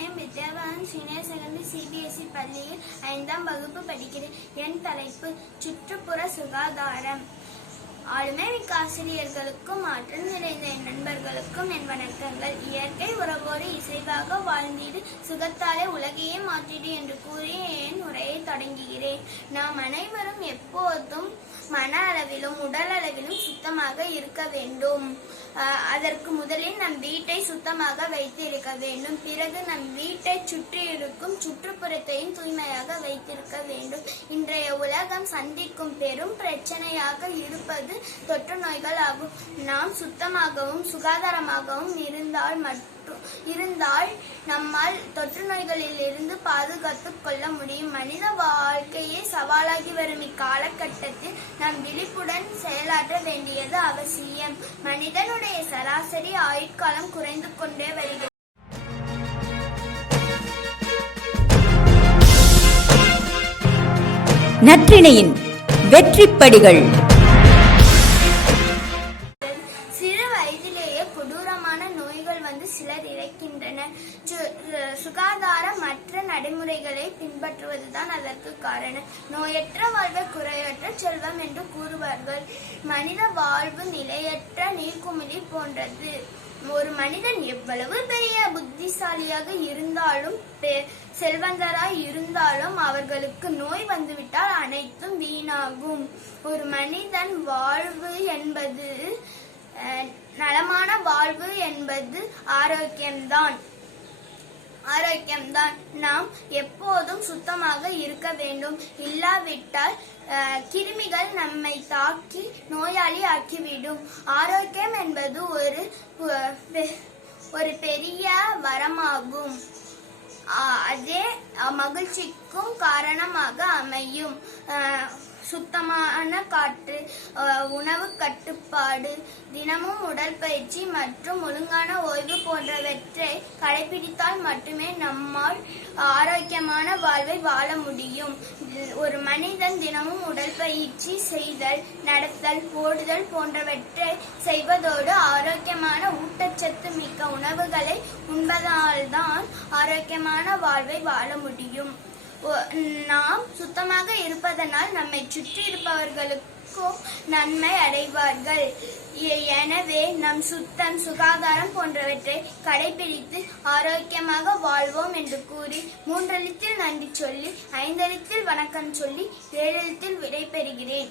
வித்யாவான் senior secondary CBSE பள்ளியில் ஐந்தாம் வகுப்பு படிக்கிறேன். என் தலைப்பு சுற்றுப்புற சுகாதாரம். ஆளுமை ஆசிரியர்களுக்கும் ஆற்றல் நிறைந்த என் நண்பர்களுக்கும் என் வணக்கங்கள். இயற்கை உறவோடு இசைவாக வாழ்ந்திடு சுகத்தாலே உலகையே மாற்றிடு என்று கூறி என் உரையை தொடங்குகிறேன். நாம் அனைவரும் எப்போதும் மன அளவிலும் உடல் அளவிலும் சுத்தமாக இருக்க வேண்டும். அதற்கு முதலில் நம் வீட்டை சுத்தமாக வைத்திருக்க வேண்டும். பிறகு நம் வீட்டை சுற்றி இருக்கும் சுற்றுப்புறத்தையும் தூய்மையாக வைத்திருக்க வேண்டும். இன்றைய உலகம் சந்திக்கும் பெரும் பிரச்சனையாக இருப்பது தொற்று நோய்கள் ஆகும் நாம் சுத்தமாகவும் சுகாதாரமாகவும் இருந்தால் மட்டும் இருந்தால் நம்மால் தொற்று நோய்களில் இருந்து பாதுகாத்துக் கொள்ள முடியும். மனித வாழ்க்கையே சவாலாகி வரும் இக்காலகட்டத்தில் நாம் விழிப்புடன் செயலாற்ற வேண்டியது அவசியம். மனிதனுடைய சராசரி ஆயுட்காலம் குறைந்து கொண்டே வருகிறது. நற்றிணையின் வெற்றிப்படிகள். வந்து சிலர் இறக்கின்றனர் சு- சுகாதாரமற்ற நடைமுறைகளை பின்பற்றுவதுதான் அதற்கு காரணம். நோயற்ற வாழ்வை குறையற்ற செல்வம் என்று கூறுவார்கள். மனித வாழ்வு நிலையற்ற நீர்க்குமிழி போன்றது. ஒரு மனிதன் எவ்வளவு பெரிய புத்திசாலியாக இருந்தாலும் செல்வந்தராய் இருந்தாலும் அவர்களுக்கு நோய் வந்துவிட்டால் அனைத்தும் வீணாகும். ஒரு மனிதன் வாழ்வு என்பது நலமான வாழ்வு என்பது ஆரோக்கியம்தான். ஆரோக்கியம்தான். நாம் எப்போதும் சுத்தமாக இருக்க வேண்டும். இல்லாவிட்டால் கிருமிகள் நம்மை தாக்கி நோயாளி ஆக்கிவிடும். ஆரோக்கியம் என்பது ஒரு ஒரு பெரிய வரமாகும். அஹ், அதே மகிழ்ச்சிக்கும் காரணமாக அமையும். ஆஹ் சுத்தமான காற்று உணவு கட்டுப்பாடு தினமும் உடற்பயிற்சி மற்றும் ஒழுங்கான ஓய்வு போன்றவற்றை கடைபிடித்தால் மட்டுமே நம்மால் ஆரோக்கியமான வாழ்வை வாழ முடியும். ஒரு மனிதன் தினமும் உடற்பயிற்சி செய்தல் நடத்தல் ஓடுதல் போன்றவற்றை செய்வதோடு ஆரோக்கியமான ஊட்டச்சத்து மிக்க உணவுகளை உண்பதால்தான் ஆரோக்கியமான வாழ்வை வாழ முடியும். நாம் சுத்தமாக இருப்பதனால் நம்மை சுற்றி இருப்பவர்களுக்கும் நன்மை அடைவார்கள். எனவே நம் சுத்தம் சுகாதாரம் போன்றவற்றை கடைபிடித்து ஆரோக்கியமாக வாழ்வோம் என்று கூறி மூன்றெழுத்தில் நன்றி சொல்லி ஐந்தெழுத்தில் வணக்கம் சொல்லி ஏழெழுத்தில் விடை பெறுகிறேன்.